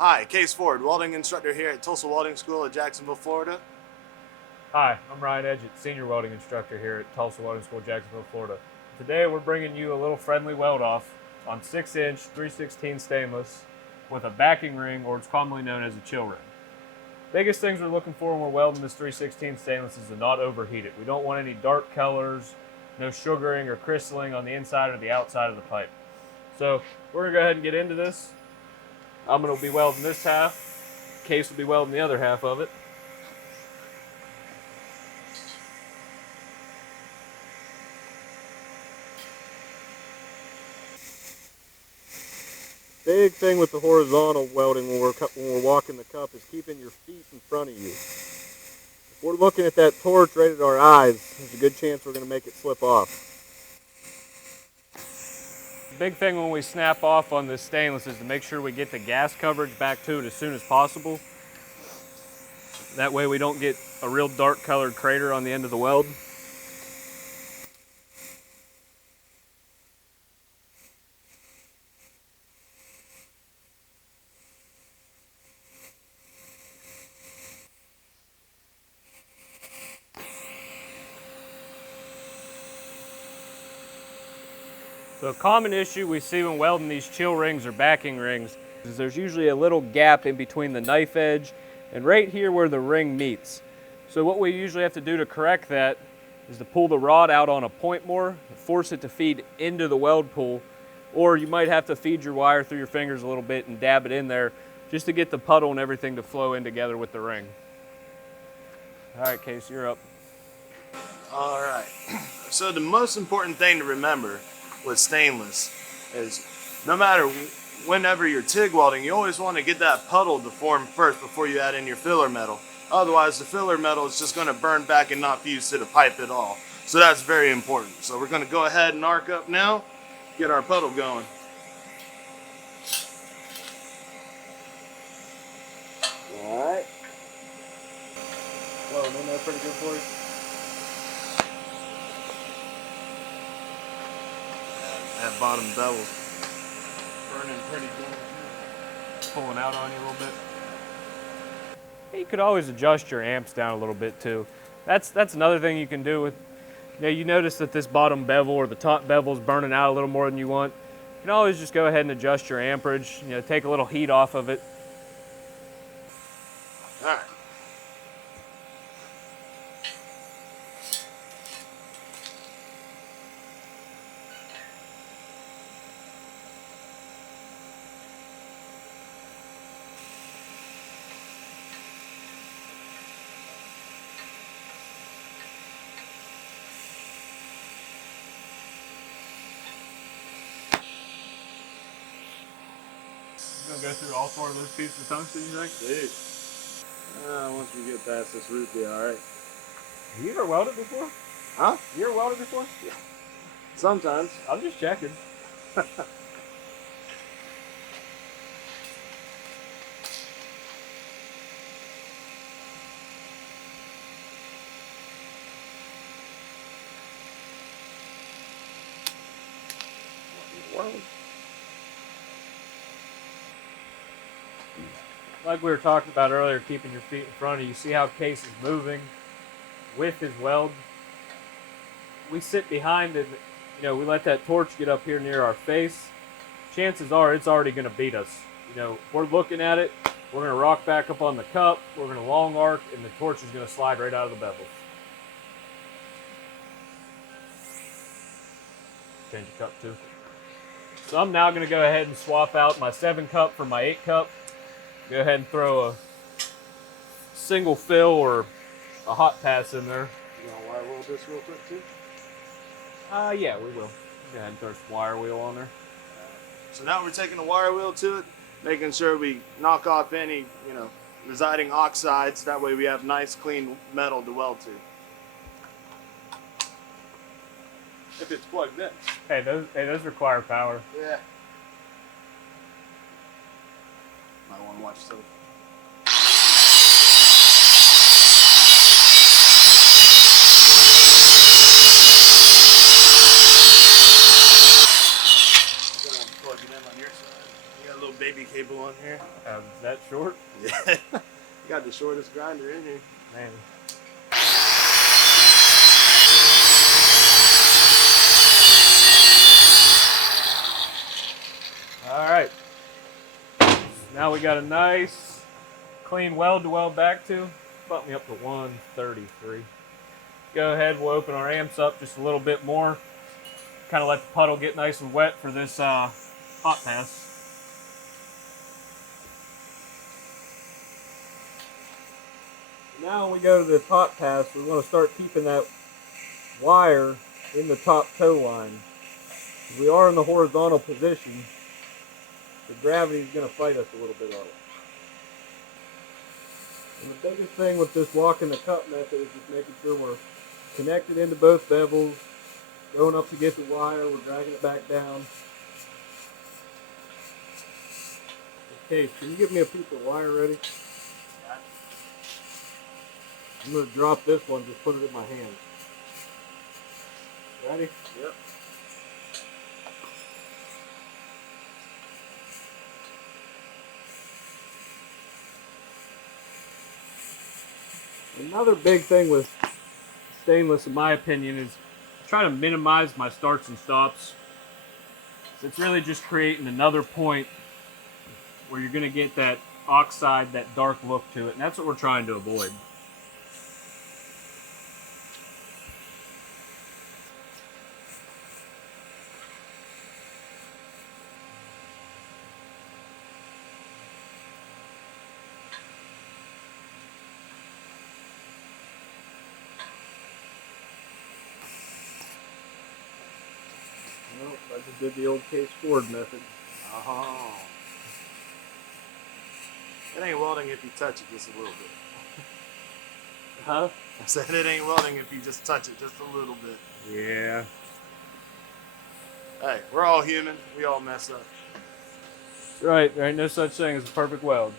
Hi, Kase welding instructor here at Tulsa Welding School at Jacksonville, Florida. Hi, I'm Ryan Egyud, senior welding instructor here at Tulsa Welding School, Jacksonville, Florida. Today we're bringing you a little friendly weld-off on 6-inch 316 stainless with a backing ring, or it's commonly known as a chill ring. Biggest things we're looking for when we're welding this 316 stainless is to not overheat it. We don't want any dark colors, no sugaring or crystalling on the inside or the outside of the pipe. So we're going to go ahead and get into this. I'm going to be welding this half. Kase will be welding the other half of it. Big thing with the horizontal welding when we're walking the cup is keeping your feet in front of you. If we're looking at that torch right at our eyes, there's a good chance we're going to make it slip off. Big thing when we snap off on this stainless is to make sure we get the gas coverage back to it as soon as possible. That way we don't get a real dark colored crater on the end of the weld. So a common issue we see when welding these chill rings or backing rings is there's usually a little gap in between the knife edge and right here where the ring meets. So what we usually have to do to correct that is to pull the rod out on a point more, force it to feed into the weld pool, or you might have to feed your wire through your fingers a little bit and dab it in there just to get the puddle and everything to flow in together with the ring. All right, Kase, you're up. All right. So the most important thing to remember with stainless is no matter whenever you're TIG welding, you always want to get that puddle to form first before you add in your filler metal. Otherwise, the filler metal is just going to burn back and not fuse to the pipe at all. So that's very important. So we're going to go ahead and arc up now, get our puddle going. All right. Well, isn't that pretty good for you? That bottom bevel's burning pretty good. Pulling out on you a little bit. You could always adjust your amps down a little bit too. That's another thing you can do with, you notice that this bottom bevel or the top bevel is burning out a little more than you want. You can always just go ahead and adjust your amperage, take a little heat off of it. All right. Gonna go through all 4 of those pieces of tungsten, you think? Dude. Once we get past this root, be all right. Have you ever welded before? Huh? You ever welded before? Yeah. Sometimes. I'm just checking. Like we were talking about earlier, keeping your feet in front of you. See how Kase is moving with his weld? We sit behind and, we let that torch get up here near our face. Chances are it's already going to beat us. We're looking at it, we're going to rock back up on the cup, we're going to long arc, and the torch is going to slide right out of the bevel. Change the cup too. So I'm now going to go ahead and swap out my 7 cup for my 8 cup. Go ahead and throw a single fill or a hot pass in there. You want to wire wheel this real quick too? Yeah, we will. Go ahead and throw some wire wheel on there. So now we're taking the wire wheel to it, making sure we knock off any, residing oxides. That way we have nice, clean metal to weld to. If it's plugged in. Hey, those require power. Yeah. Might want to watch those. Plug it in on your side. You got a little baby cable on on here. Is that short? Yeah. You got the shortest grinder in here. Man. All right. Now we got a nice clean weld to weld back to. Bump me up to 133. Go ahead, we'll open our amps up just a little bit more. Kind of let the puddle get nice and wet for this hot pass. Now when we go to this hot pass, we want to start keeping that wire in the top toe line. We are in the horizontal position. The gravity is going to fight us a little bit on it. And the biggest thing with this walk in the cup method is just making sure we're connected into both bevels, going up to get the wire, we're dragging it back down. Okay, can you give me a piece of wire ready? I'm going to drop this one, just put it in my hand. Ready? Yep. Another big thing with stainless, in my opinion, is try to minimize my starts and stops. So it's really just creating another point where you're going to get that oxide, that dark look to it, and that's what we're trying to avoid. Well, I just did the old Kase method. Oh. It ain't welding if you touch it just a little bit. Huh? I said it ain't welding if you just touch it just a little bit. Yeah. Hey, we're all human. We all mess up. Right, there ain't no such thing as a perfect weld.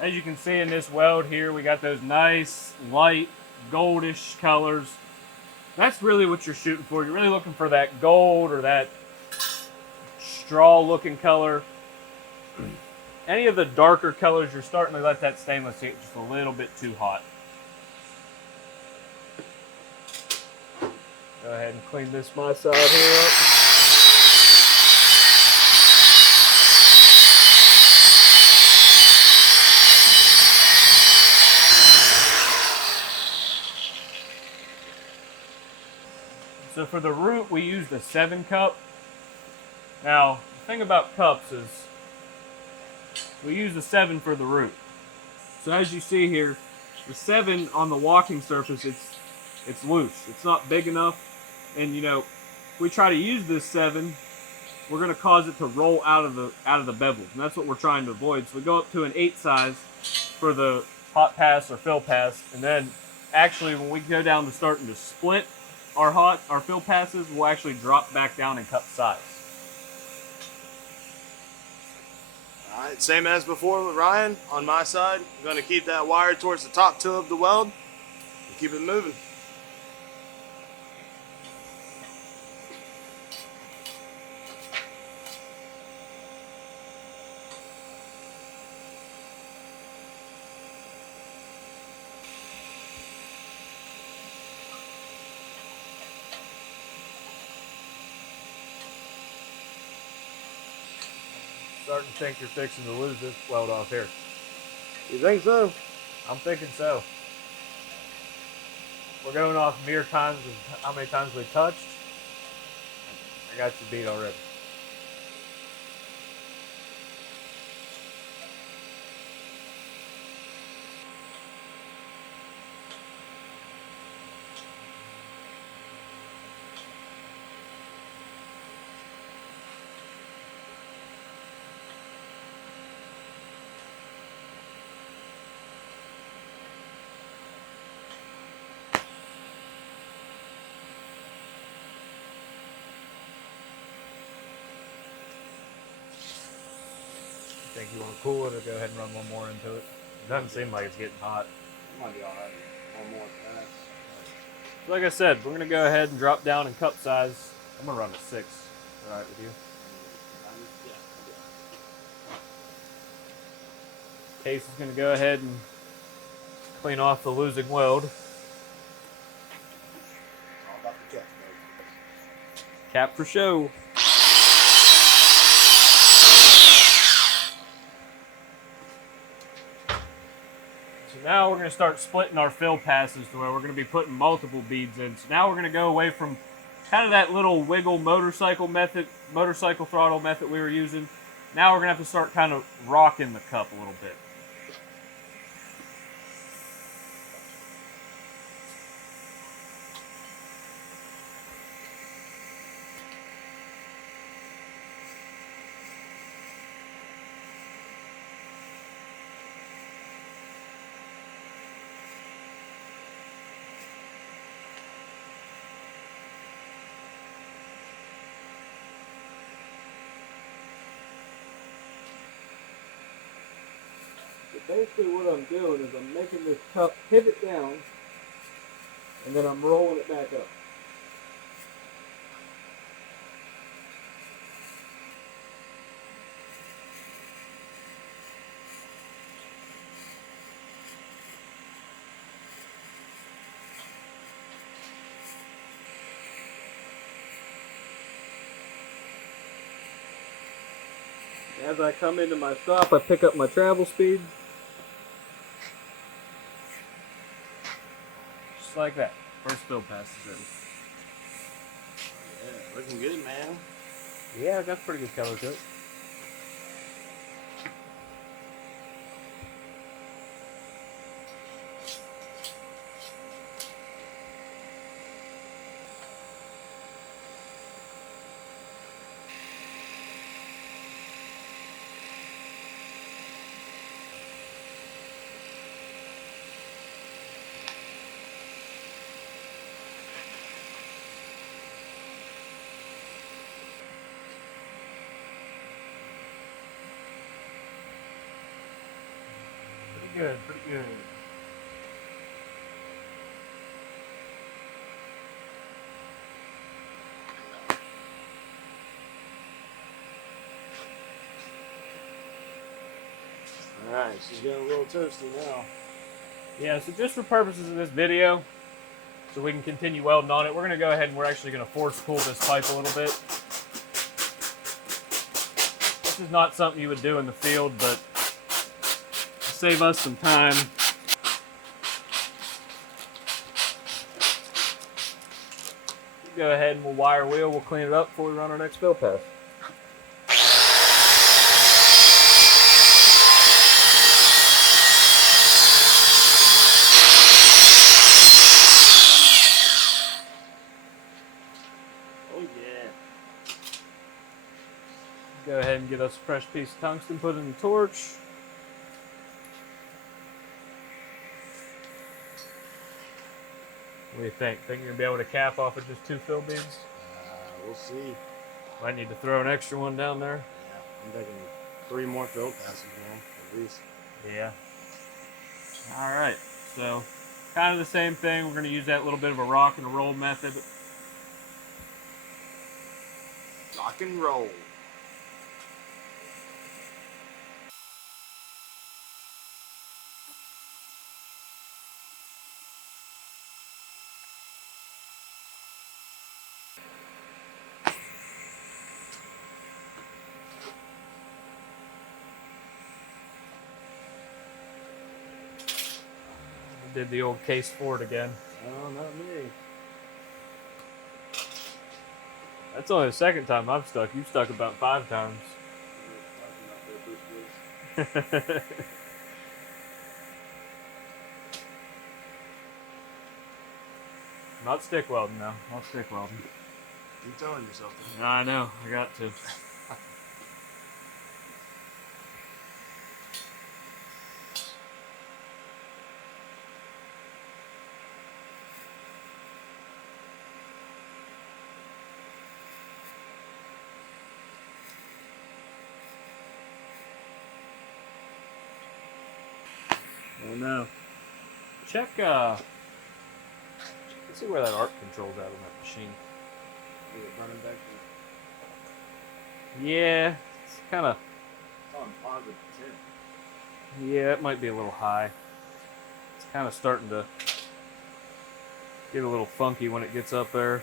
As you can see in this weld here, we got those nice, light, goldish colors. That's really what you're shooting for. You're really looking for that gold or that straw-looking color. Any of the darker colors, you're starting to let that stainless get just a little bit too hot. Go ahead and clean this my side here up. So for the root, we used a 7 cup. Now, the thing about cups is we use a 7 for the root. So as you see here, the 7 on the walking surface, it's loose. It's not big enough. And you know, if we try to use this 7, we're going to cause it to roll out of the bevels. And that's what we're trying to avoid. So we go up to an 8 size for the hot pass or fill pass. And then actually when we go down to starting to split our fill passes, will actually drop back down and cut size. All right, same as before with Ryan. On my side, I'm going to keep that wire towards the top toe of the weld and keep it moving. Starting to think you're fixing to lose this weld off here. You think so? I'm thinking so. We're going off mere times of how many times we touched. I got you beat already. think you want to cool it or go ahead and run one more into it? It doesn't seem like it's getting hot. Might be alright. One more pass. Like I said, we're going to go ahead and drop down in cup size. I'm going to run a 6. All right with you? Yeah. Kase is going to go ahead and clean off the losing weld. All about the cap, baby. Cap for show. So now we're going to start splitting our fill passes to where we're going to be putting multiple beads in. So now we're going to go away from kind of that little wiggle motorcycle throttle method we were using. Now we're going to have to start kind of rocking the cup a little bit. Basically what I'm doing is I'm making this cup pivot down and then I'm rolling it back up. As I come into my stop, I pick up my travel speed. Just like that. First fill pass is in. Yeah, looking good, man. Yeah, I got pretty good color to it. Pretty good, pretty good. Alright, she's getting a little toasty now. Yeah, so just for purposes of this video, so we can continue welding on it, we're going to go ahead and we're actually going to force cool this pipe a little bit. This is not something you would do in the field, but to save us some time, we'll go ahead and we'll wire wheel, we'll clean it up before we run our next fill pass. Oh yeah. Go ahead and get us a fresh piece of tungsten, put it in the torch. What do you think? Think you're going to be able to cap off with just 2 fill beads? We'll see. Might need to throw an extra one down there. Yeah, I'm taking 3 more fill passes, man, at least. Yeah. Alright, so kind of the same thing. We're going to use that little bit of a rock and a roll method. Rock and roll. Did the old Kase Ford again. Oh, not me. That's only the second time I've stuck. You've stuck about 5 times. Not stick welding now. Not stick welding. Keep telling yourself that. I know. I got to. Oh no. Check, let's see where that arc control's at on that machine. Is it running back to Yeah, it's kind of, it's on positive 10. yeah, it might be a little high. It's kind of starting to get a little funky when it gets up there.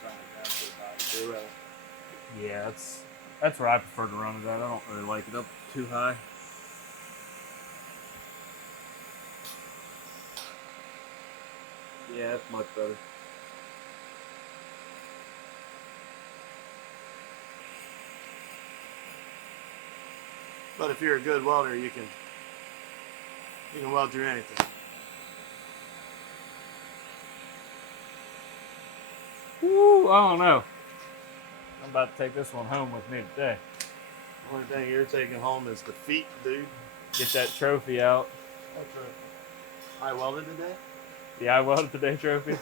Trying to down to about 0. Yeah, that's where I prefer to run it at. I don't really like it up too high. Yeah, it's much better. But if you're a good welder, you can weld through anything. Woo, I don't know. I'm about to take this one home with me today. The only thing you're taking home is the feet, dude. Get that trophy out. That's right. I welded today? Yeah, I welded today trophy.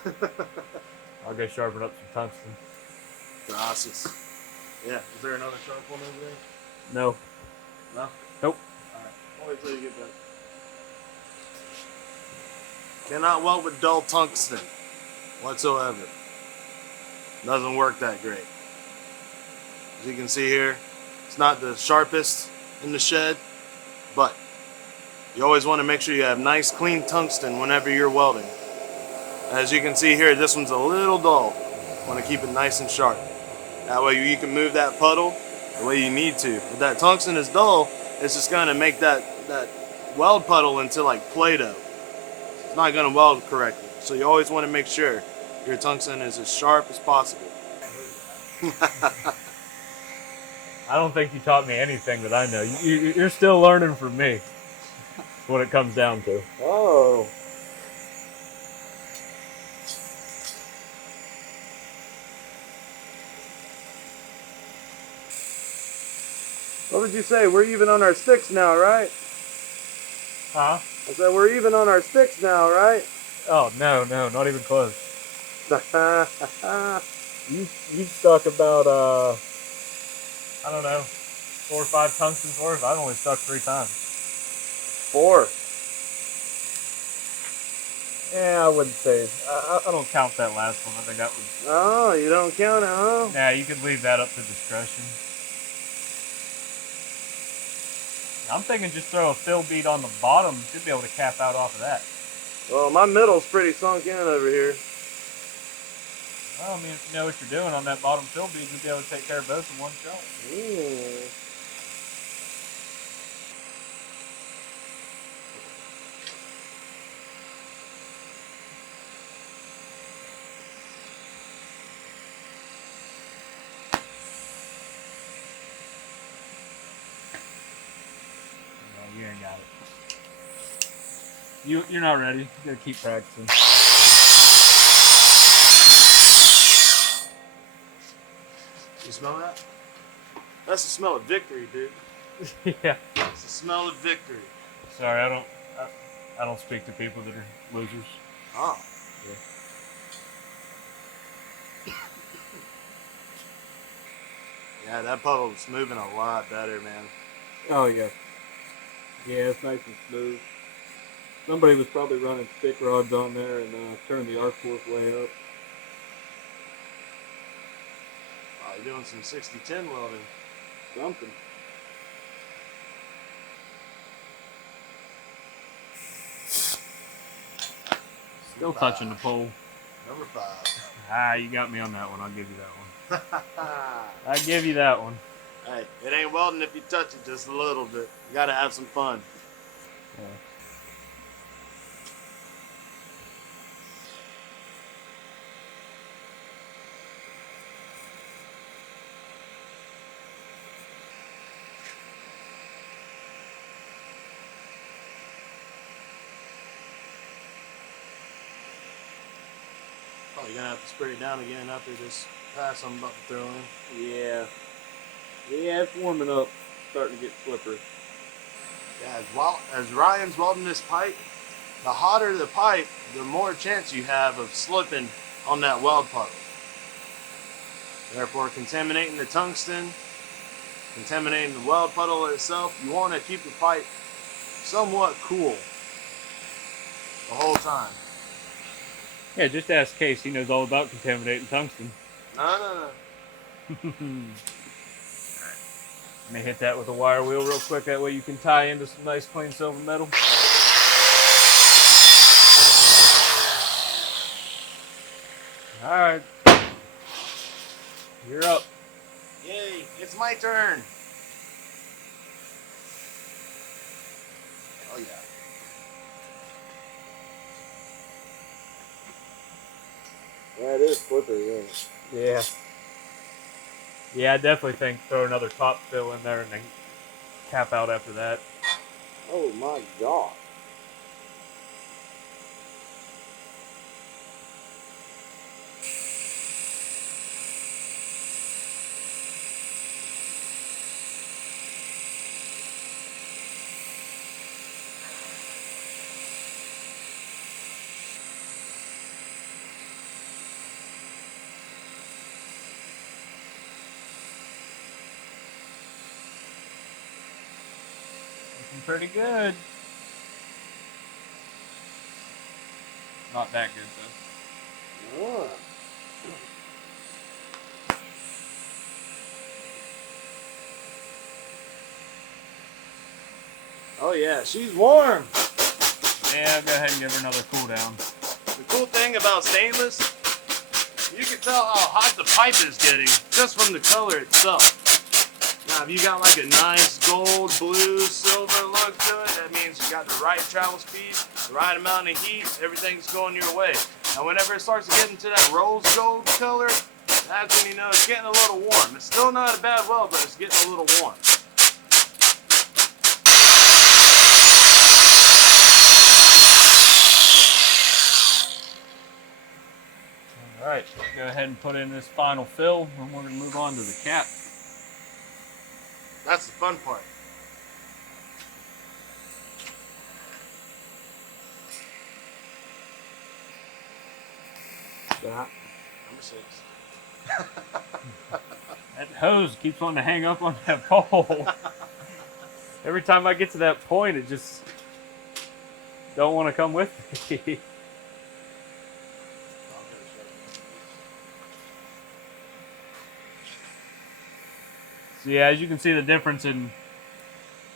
I'll go sharpen up some tungsten. Gracias. Yeah. Is there another sharp one over there? No. No? Nope. Alright. I'll wait till you get back. Cannot weld with dull tungsten whatsoever. Doesn't work that great. As you can see here, it's not the sharpest in the shed, but you always want to make sure you have nice clean tungsten whenever you're welding. As you can see here, this one's a little dull. Want to keep it nice and sharp. That way you can move that puddle the way you need to. If that tungsten is dull, it's just going to make that weld puddle into like Play-Doh. It's not going to weld correctly. So you always want to make sure your tungsten is as sharp as possible. I don't think you taught me anything that I know. You're still learning from me. That's what it comes down to. Oh. What would you say? We're even on our sticks now, right? Huh? I said we're even on our sticks now, right? Oh, no, not even close. You've stuck about, I don't know, 4 or 5 tungstens worth. I've only stuck 3 times. 4. Yeah, I wouldn't say. I don't count that last one. I think that was. Oh, you don't count it, huh? Yeah, you could leave that up to discretion. I'm thinking just throw a fill bead on the bottom. You should be able to cap out off of that. Well, my middle's pretty sunk in over here. Well, I mean, if you know what you're doing on that bottom fill bead, you'll be able to take care of both in one shot. Ooh. No, you ain't got it. You're not ready. You gotta keep practicing. You smell that? That's the smell of victory, dude. Yeah. It's the smell of victory. Sorry, I don't speak to people that are losers. Oh. Yeah, that puddle's moving a lot better, man. Oh yeah. Yeah, it's nice and smooth. Somebody was probably running stick rods on there and turned the arc force way up. Oh, you're doing some 60-10 welding. Something. Still touching the pole. Number 5. Ah, you got me on that one. I'll give you that one. I give you that one. Hey, it ain't welding if you touch it just a little bit. You gotta have some fun. Yeah. Oh, you're gonna have to spray it down again after this pass I'm about to throw in. Yeah. Yeah, it's warming up. Starting to get slippery. Yeah, as Ryan's welding this pipe, the hotter the pipe, the more chance you have of slipping on that weld puddle. Therefore, contaminating the tungsten contaminating the weld puddle itself. You want to keep the pipe somewhat cool the whole time. Yeah, just ask Kase. He knows all about contaminating tungsten. No. Let me hit that with a wire wheel real quick. That way you can tie into some nice clean silver metal. All right. You're up. Yay, it's my turn. Oh yeah. That is slippery, isn't it? Yeah. Yeah, I definitely think throw another top fill in there and then cap out after that. Oh my god. Looking pretty good. Not that good though. Oh. Oh yeah, she's warm. Yeah, I'll go ahead and give her another cool down. The cool thing about stainless, you can tell how hot the pipe is getting just from the color itself. Now, if you got like a nice gold, blue, silver look to it, that means you got the right travel speed, the right amount of heat, everything's going your way. Now, whenever it starts to get into that rose gold color, that's when you know it's getting a little warm. It's still not a bad weld, but it's getting a little warm. All right, go ahead and put in this final fill, and we're going to move on to the cap. That's the fun part. Yeah. Number 6. That hose keeps wanting to hang up on that pole. Every time I get to that point, it just don't want to come with me. So yeah, as you can see the difference in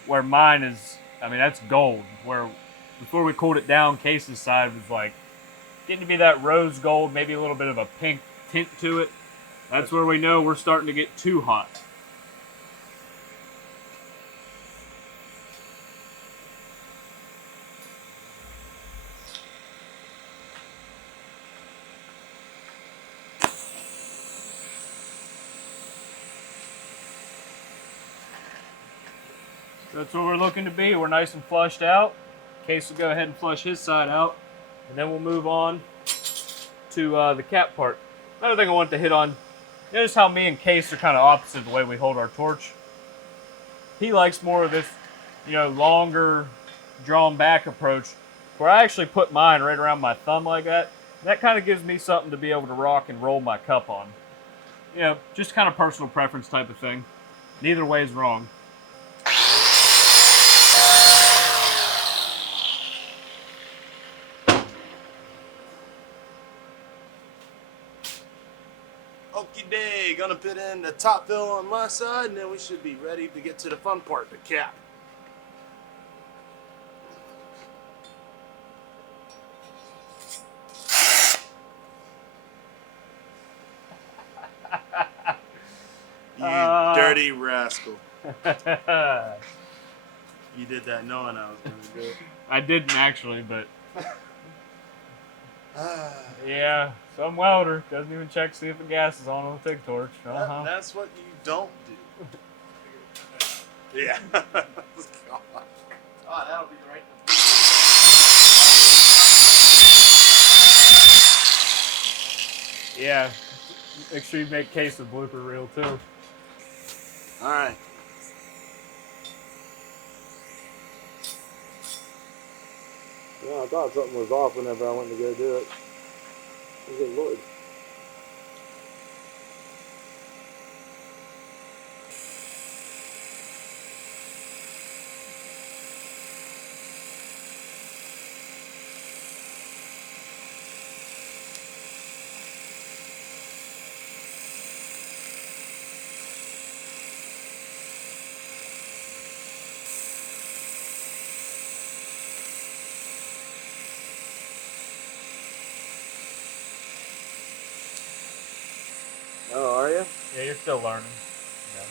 where mine is, I mean, that's gold. Where before we cooled it down, Kase's side was like getting to be that rose gold, maybe a little bit of a pink tint to it. That's where we know we're starting to get too hot. That's what we're looking to be. We're nice and flushed out. Kase will go ahead and flush his side out, and then we'll move on to the cap part. Another thing I want to hit on, notice how me and Kase are kind of opposite the way we hold our torch. He likes more of this, you know, longer, drawn back approach, where I actually put mine right around my thumb like that. That kind of gives me something to be able to rock and roll my cup on. You know, just kind of personal preference type of thing. Neither way is wrong. Okie day, gonna put in the top fill on my side, and then we should be ready to get to the fun part, the cap. You dirty rascal. You did that knowing I was gonna do it. I didn't actually, but yeah, some welder doesn't even check to see if the gas is on the TIG torch. That's what you don't do. Yeah. God. Oh, that'll be right. Yeah, make sure you make Kase a blooper reel too. All right. Yeah, I thought something was off whenever I went to go do it. Good Lord. Oh, are you? Yeah, you're still learning. Yeah.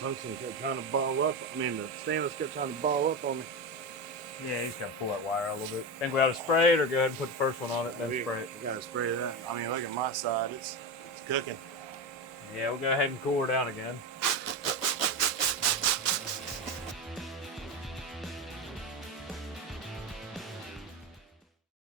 Tungsten kept trying to ball up. I mean, the stainless kept trying to ball up on me. Yeah, he's gonna pull that wire a little bit. Think we ought to spray it or go ahead and put the first one on it, then We spray it? gotta spray that. I mean, look at my side. It's cooking. Yeah, we'll go ahead and cool her down again.